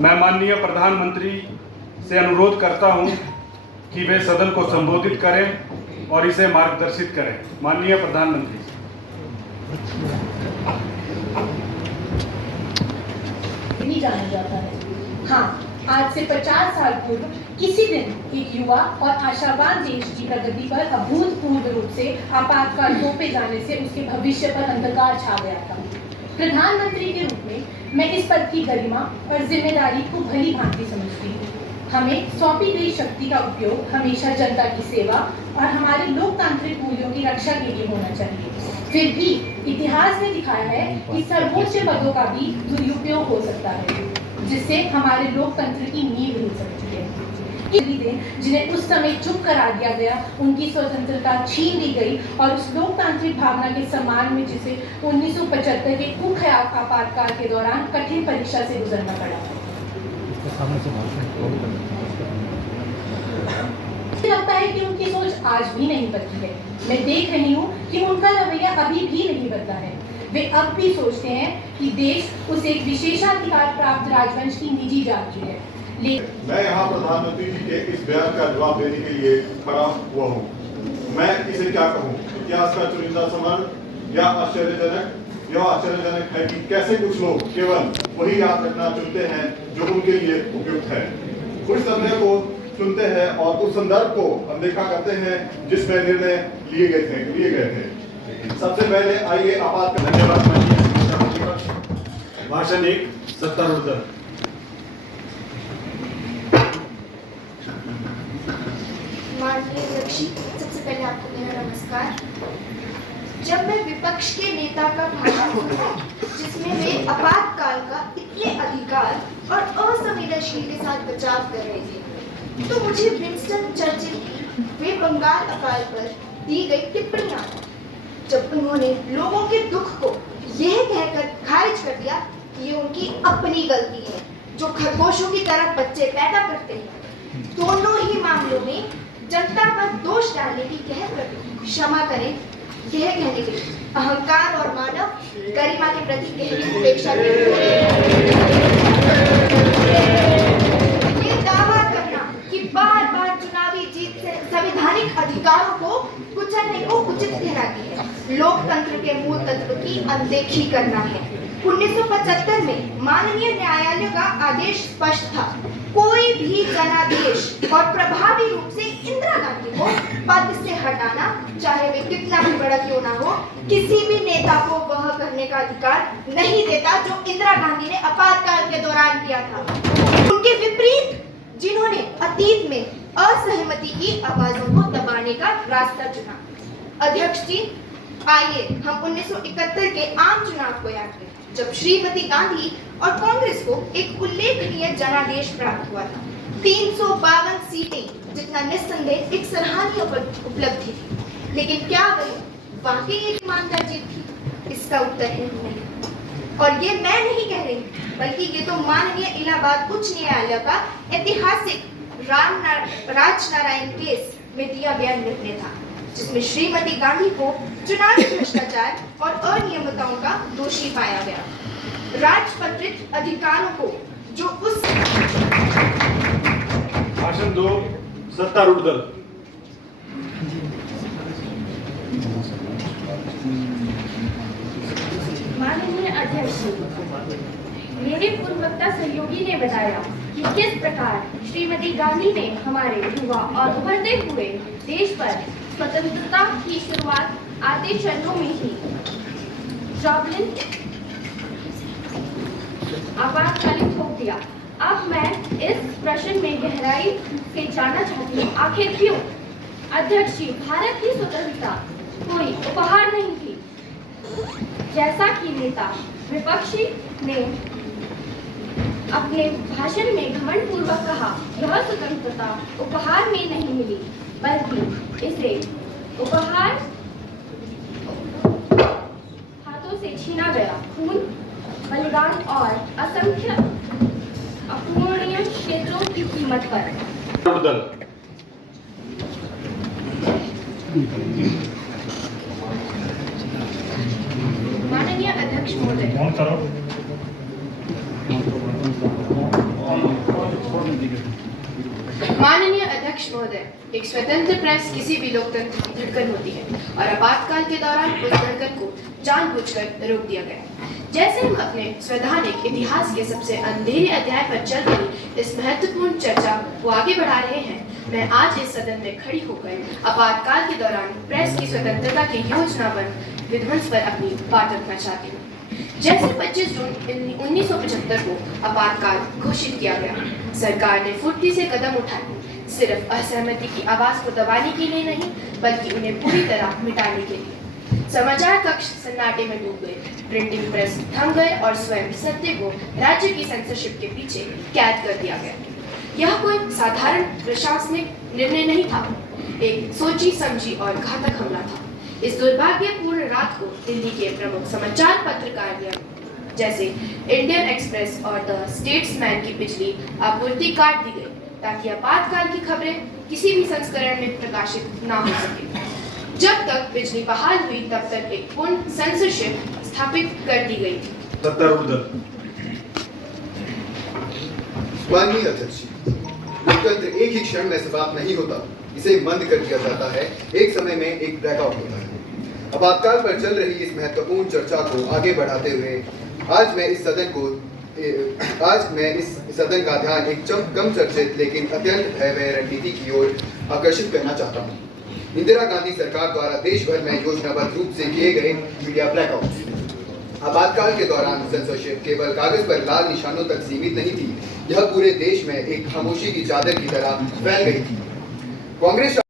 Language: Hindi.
मैं माननीय प्रधानमंत्री से अनुरोध करता हूं कि वे सदन को संबोधित करें और इसे मार्गदर्शित करें। माननीय प्रधानमंत्री। नहीं जाना जाता है। हाँ, आज से 50 साल पूर्व इसी दिन एक युवा और आशावान देश की प्रगति पर अभूतपूर्व रूप से आपातकाल थोपे जाने से उसके भविष्य पर अंधकार छा गया था। प्रधानमंत्री के रूप में मैं इस पद की गरिमा और जिम्मेदारी को भली भांति समझती हूँ। हमें सौंपी गई शक्ति का उपयोग हमेशा जनता की सेवा और हमारे लोकतांत्रिक मूल्यों की रक्षा के लिए होना चाहिए। फिर भी इतिहास ने दिखाया है कि सर्वोच्च पदों का भी दुरुपयोग हो सकता है, जिससे हमारे लोकतंत्र की नींव हिल सकती है। जिन्हें उस समय चुप करा दिया गया, उनकी स्वतंत्रता छीन ली गई और उस लोकतांत्रिक भावना के सम्मान में जिसे 1975 के कुख्यात आपातकाल के दौरान कठिन परीक्षा से गुजरना पड़ा। मुझे लगता है कि उनकी सोच आज भी नहीं बदली है। मैं देख रही हूँ कि उनका रवैया अभी भी नहीं बदला है। वे अब भी सोचते हैं कि देश उस एक विशेषाधिकार प्राप्त राजवंश की निजी जाति है। मैं यहाँ प्रधानमंत्री जी के इस बयान का जवाब देने के लिए खड़ा हुआ हूँ। मैं इसे क्या कहूँ, इतिहास का चुनिंदा स्मरण या आश्चर्यजनक। यह आश्चर्यजनक है कि कैसे कुछ लोग केवल वही याद रखना चुनते हैं जो उनके लिए उपयुक्त है। उस समय को चुनते हैं और उस संदर्भ को अनदेखा करते हैं जिसमें निर्णय लिए गए थे। सबसे पहले आइए आपात धन्यवाद। भाषण 1 सत्तारूढ़ दल। माननीय अध्यक्ष, सबसे पहले आपको मेरा नमस्कार। जब मैं विपक्ष के नेता का भाषण सुना जिसमें वे आपातकाल का इतने अधिकार और असंवेदनशील के साथ बचाव कर रहे थे, तो मुझे विंस्टन चर्चिल की वे बंगाल अकाल पर दी गई टिप्पणियां, जब उन्होंने लोगों के दुख को यह कहकर खारिज कर दिया कि ये उनकी अपनी गलती है जो खरगोशों की तरह बच्चे पैदा करते हैं। दोनों ही मामलों में जनता पर दोष डालने की कह कर क्षमा करें, यह कहने के लिए अहंकार और मानव गरिमा के प्रति गहरी उपेक्षा ये दावा करना कि बार-बार चुनावी जीत से संवैधानिक अधिकारों को कुचलने को उचित ठहराती है, लोकतंत्र के मूल तत्व की अनदेखी करना है। 1975 में माननीय न्यायालय का आदेश स्पष्ट था, कोई भी जनादेश और प्रभावी रूप से इंदिरा गांधी को पद से हटाना, चाहे वे कितना भी बड़ा क्यों ना हो, किसी भी नेता को वह करने का अधिकार नहीं देता जो इंदिरा गांधी ने आपातकाल के दौरान किया था। उनके विपरीत जिन्होंने अतीत में असहमति की आवाजों को दबाने का रास्ता चुना। अध्यक्ष जी, आइए हम 1971 के आम चुनाव को याद करें, जब श्रीमती गांधी और कांग्रेस को एक उल्लेखनीय जनादेश प्राप्त हुआ था। 352 सीटें, जितना निस्संदेह एक सराहनीय उपलब्धि थी। लेकिन क्या वह वाकई एक ईमानदार जीत थी? इसका उत्तर है नहीं। और ये मैं नहीं कह रही, बल्कि ये तो माननीय इलाहाबाद उच्च न्यायालय का ऐतिहासिक राजनारायण केस में दिया गया निर्णय था, जिसमें श्रीमती गांधी को चुनावी भ्रष्टाचार और अनियमितताओं का दोषी पाया गया। राजपत्रित अधिकारों को जो उस भाषण 2 सत्तारूढ़ दल। माननीय अध्यक्ष, मेरे पूर्ववक्ता सहयोगी ने बताया कि किस प्रकार श्रीमती गांधी ने हमारे युवा और उभरते हुए देश पर स्वतंत्रता की शुरुआत आते चरणों में ही जॉबलिन आपातकालीन ठोक दिया। अब मैं इस प्रश्न में गहराई से जानना चाहती हूँ, आखिर क्यों? अध्यक्ष जी, भारत की स्वतंत्रता कोई उपहार नहीं थी, जैसा कि नेता विपक्षी ने अपने भाषण में घमंड पूर्वक कहा। यह स्वतंत्रता उपहार में नहीं मिली, बल्कि इसे उपहार हाथों से छीना गया। खून, बलिदान और असंख्य अपूरणीय क्षेत्रों की कीमत पर। माननीय अध्यक्ष महोदय, माननीय अध्यक्ष महोदय, एक स्वतंत्र प्रेस किसी भी लोकतंत्र की धड़कन होती है और आपातकाल के दौरान उस धड़कन को जानबूझकर रोक दिया गया। जैसे हम अपने संवैधानिक इतिहास के सबसे अंधेरे अध्याय पर चल रही इस महत्वपूर्ण चर्चा को आगे बढ़ा रहे हैं, मैं आज इस सदन में खड़ी होकर आपातकाल के दौरान प्रेस की स्वतंत्रता के योजनाबद्ध विध्वंस पर अपनी बात रखना चाहती हूँ। जैसे 25 जून 1975 को आपातकाल घोषित किया गया, सरकार ने फुर्ती से कदम उठाए, सिर्फ असहमति की आवाज को दबाने के लिए नहीं, बल्कि उन्हें पूरी तरह मिटाने के लिए। समाचार कक्ष सन्नाटे में डूब गए, प्रिंटिंग प्रेस थम गए और स्वयं सत्य को राज्य की सेंसरशिप के पीछे कैद कर दिया गया। यह कोई साधारण प्रशासनिक निर्णय नहीं था, एक सोची समझी और घातक हमला था। इस दुर्भाग्यपूर्ण रात को दिल्ली के प्रमुख समाचार पत्र कार्यालय जैसे इंडियन एक्सप्रेस और द स्टेट्समैन की बिजली आपूर्ति काट दी गई, ताकि आपातकाल की खबरें किसी भी संस्करण में प्रकाशित ना हो सके। जब तक बिजली बहाल हुई, तब तक एक पूर्ण सेंसरशिप स्थापित कर दी गई थी। सत्तारूढ़ दल। माननीय अध्यक्ष, लोकतंत्र एक ही क्षण में समाप्त नहीं होता, इसे बंद कर दिया जाता है, एक समय में एक ब्लैकआउट होता है। आपातकाल पर चल रही इस महत्वपूर्ण चर्चा को आगे बढ़ाते हुए आज मैं इस सदन का ध्यान एक कम चर्चित लेकिन अत्यंत भयावह रणनीति की ओर आकर्षित करना चाहता हूँ। इंदिरा गांधी सरकार द्वारा देश भर में योजनाबद्ध रूप से किए गए मीडिया ब्लैकआउट। आपातकाल के दौरान सेंसरशिप केवल कागज पर लाल निशानों तक सीमित नहीं थी, यह पूरे देश में एक खामोशी की चादर की तरह फैल गई थी। कांग्रेस